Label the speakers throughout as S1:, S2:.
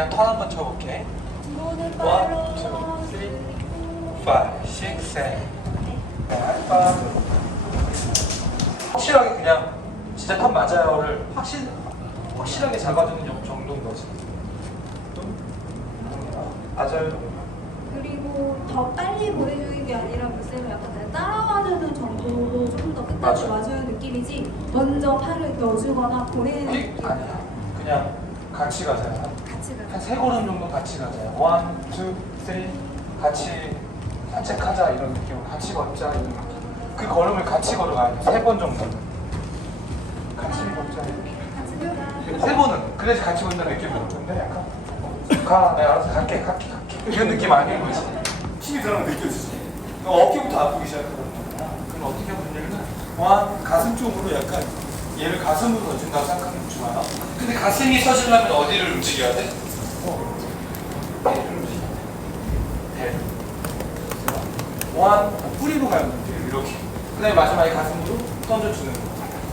S1: 그냥 턴 한번 쳐볼게. 원, 투, 쓰리, 파이브, 식스, 세븐. 알파. 확실하게 그냥 진짜 턴 맞아요를 확실 확실하게 잡아주는 정- 정도인 거지. 맞아요.
S2: 그리고 더 빨리 보여주는 게 아니라 글쎄요 약간 그냥 따라와주는 정도로 좀더 끝까지
S1: 맞아요.
S2: 와주는 느낌이지 먼저 팔을 넣어주거나 보내는
S1: 휙
S2: 느낌
S1: 아니야. 그냥 같이 가자요.
S2: 같이
S1: 가한세 걸음 정도 같이 가자요. 원, 투, 쓰리. 같이 산책하자 이런 느낌으로 같이 걷자 이런 느낌. 그 걸음을 같이 걸어가야 돼. 세 번 정도. 같이 걷자 이렇게. 세 번은 그래야지 같이 걷는 느낌으로. 근데 약간 가, 내가 알아서 갈게, 갈게, 갈게. 이런 느낌 아닌 거지. 힘이 들어가면 느껴지지. 그럼 어깨부터 아프기 시작하거든요. 그럼 어떻게 하면 되냐면 원, 가슴 쪽으로 약간 얘를 가슴으로 던진다고 생각하면 좋아요. 근데 가슴이 서지려면 어디를 움직여야 돼? 어. 배를 움직여야 돼. 배를. 원, 뿌리로 가면 돼요. 이렇게. 그 다음에 마지막에 가슴으로 던져주는 거.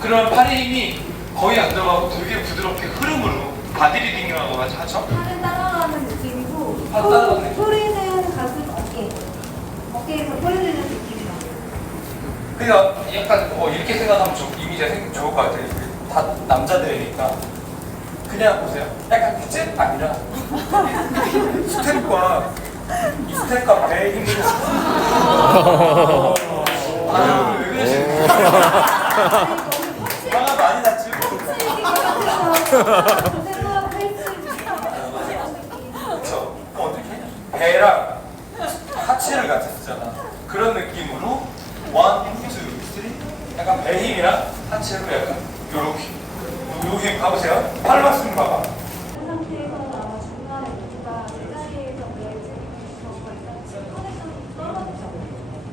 S1: 그러면 팔의 힘이 거의 안 들어가고 되게 부드럽게 흐름으로 바디리딩이라고 하죠.
S2: 팔을 따라가는 느낌이고
S1: 팔 따라가는 느낌.
S2: 소리는 가슴 어깨 어깨에서 느낌이야
S1: 그러니까 약간 어, 이렇게 생각하면 좀 이미지가 생, 좋을 것 같아요. 다 남자들이니까. 그냥 보세요. 약간 스텝 아니라 스텝과 이 스텝과 배의 힘으로. 아, 왜 그러시는 거예요? 많이. 그렇죠. 어떻게? 배랑 하체를 같이 쓰잖아. 그런 느낌으로 원, 투, 쓰리. 약간 배 힘이랑 하체로 약간 요렇게. 요렇게 가보세요. 팔 말씀 봐봐.
S2: 상태에서 아마 중간에 누가 제자리에서 매지는 경우가 있었지 커넥션 이 떨어지죠.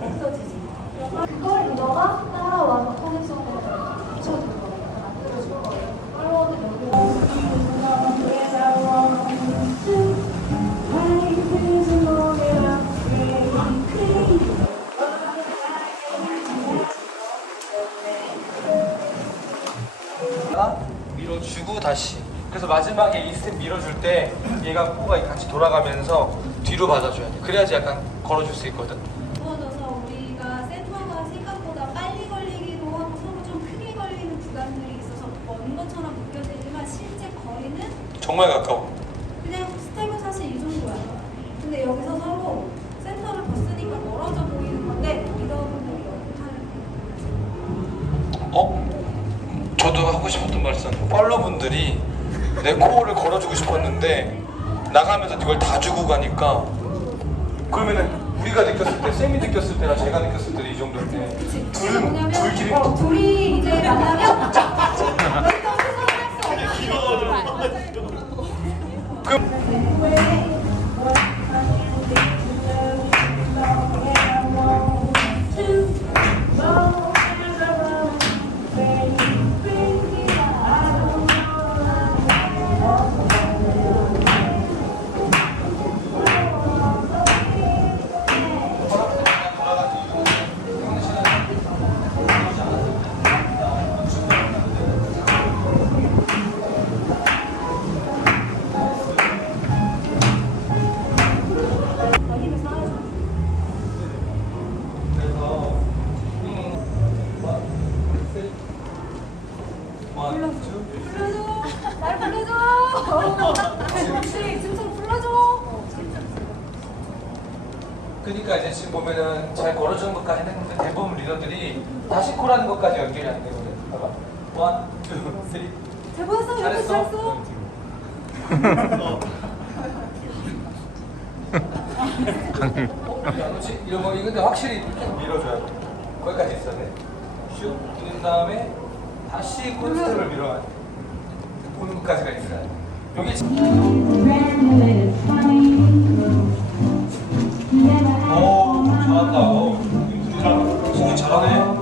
S2: 없어지지. 그걸 너가 따라와서 커넥션을 붙여
S1: 주고 다시. 그래서 마지막에 이 스텝 밀어줄 때 얘가 코가 같이 돌아가면서 뒤로 받아줘야 돼. 그래야지 약간 걸어줄 수 있거든.
S2: 부어져서 우리가 센터가 생각보다 빨리 걸리기도 하고 서로 좀 크게 걸리는 구간들이 있어서 먼 것처럼 느껴지지만 실제 거리는
S1: 정말 가까워.
S2: 그냥 스텝은 사실 이 정도야. 근데 여기서 서로 센터를 벗으니까 멀어져 보이는 건데 리더분들이 여기 팔을
S1: 어? 저도 하고 싶었던 말씀. 팔로분들이 내 코어를 걸어주고 싶었는데 나가면서 이걸 다 주고 가니까 그러면은 우리가 느꼈을 때, 쌤이 느꼈을 때나 제가 느꼈을 때 이 정도인데 둘, 둘끼리
S2: 어, 둘이 이제 만나면
S1: 그러니까 이제 지금 보면은 잘 걸어주는 것까지 했는데 대부분 리더들이 다시 코라는 것까지 연결이 안 되거든. 봐봐. 원, 투, 쓰리. 잘했어.
S2: 잘했어.
S1: 어? 안 오지? 이런 거 이건데 확실히 계속 밀어줘야 돼. 거기까지 있어야 돼. 슉 누른 다음에 다시 콘스트를 밀어야 돼. 보는 것까지가 있어야 돼. 여기 지금 오 잘한다. 오, 잘- 진짜 잘하네.